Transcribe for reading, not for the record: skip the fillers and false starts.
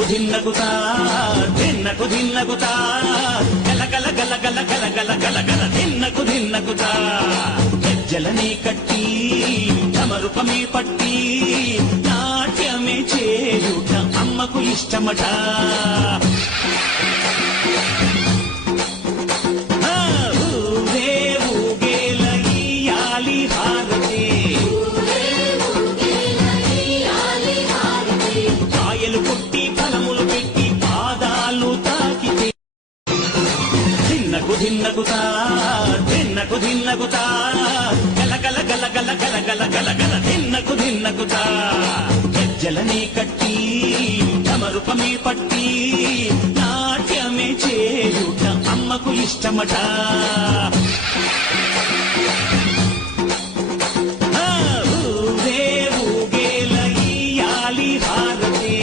ధిన్నకుతా ధిన్నకుతా గల గల గల గల గల గల గల గల ధిన్నకుతా గజ్జలనే కట్టి తమరుపమే పట్టి నాట్యమే చేయుట అమ్మకు ఇష్టమట. ధిన్నకుతా గల గల గల గల గల గల గల గల ధిన్నకుతా గజ్జలనే కట్టి తమరుపమే పట్టి నాట్యమే చేయుట అమ్మకు ఇష్టమట. ఊగేల ఇయ్యాలి హారతి